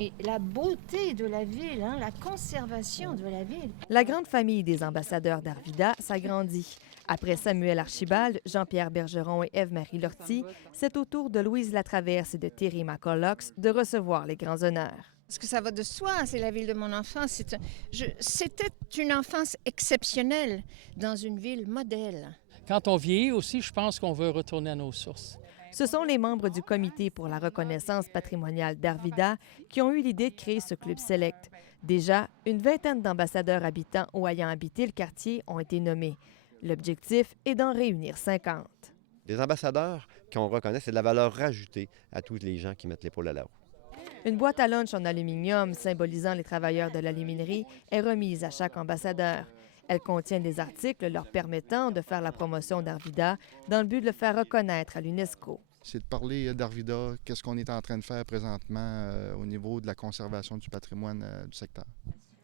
Et la beauté de la ville, hein, la conservation de la ville. La grande famille des ambassadeurs d'Arvida s'agrandit. Après Samuel Archibald, Jean-Pierre Bergeron et Ève-Marie Lortie, c'est au tour de Louise Latraverse et de Thierry McCulloch de recevoir les grands honneurs. Parce que ça va de soi, c'est la ville de mon enfance. C'était une enfance exceptionnelle dans une ville modèle. Quand on vieillit aussi, je pense qu'on veut retourner à nos sources. Ce sont les membres du Comité pour la reconnaissance patrimoniale d'Arvida qui ont eu l'idée de créer ce club select. Déjà, une vingtaine d'ambassadeurs habitants ou ayant habité le quartier ont été nommés. L'objectif est d'en réunir 50. Les ambassadeurs qu'on reconnaît, c'est de la valeur ajoutée à tous les gens qui mettent l'épaule à la roue. Une boîte à lunch en aluminium symbolisant les travailleurs de l'aluminerie est remise à chaque ambassadeur. Elle contient des articles leur permettant de faire la promotion d'Arvida dans le but de le faire reconnaître à l'UNESCO. C'est de parler d'Arvida, qu'est-ce qu'on est en train de faire présentement au niveau de la conservation du patrimoine du secteur.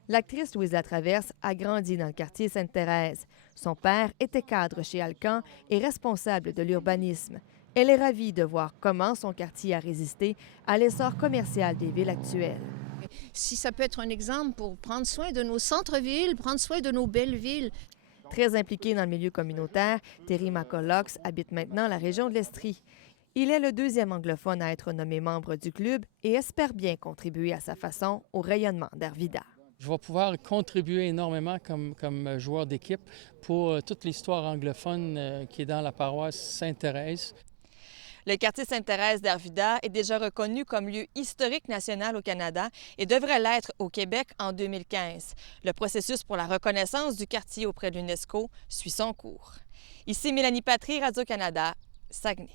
L'actrice Louise Latraverse a grandi dans le quartier Sainte-Thérèse. Son père était cadre chez Alcan et responsable de l'urbanisme. Elle est ravie de voir comment son quartier a résisté à l'essor commercial des villes actuelles. Si ça peut être un exemple pour prendre soin de nos centres-villes, prendre soin de nos belles villes. Très impliqué dans le milieu communautaire, Thierry McCulloch habite maintenant la région de l'Estrie. Il est le deuxième anglophone à être nommé membre du club et espère bien contribuer à sa façon au rayonnement d'Arvida. Je vais pouvoir contribuer énormément comme joueur d'équipe pour toute l'histoire anglophone qui est dans la paroisse Sainte-Thérèse. Le quartier Sainte-Thérèse d'Arvida est déjà reconnu comme lieu historique national au Canada et devrait l'être au Québec en 2015. Le processus pour la reconnaissance du quartier auprès de l'UNESCO suit son cours. Ici Mélanie Patry, Radio-Canada, Saguenay.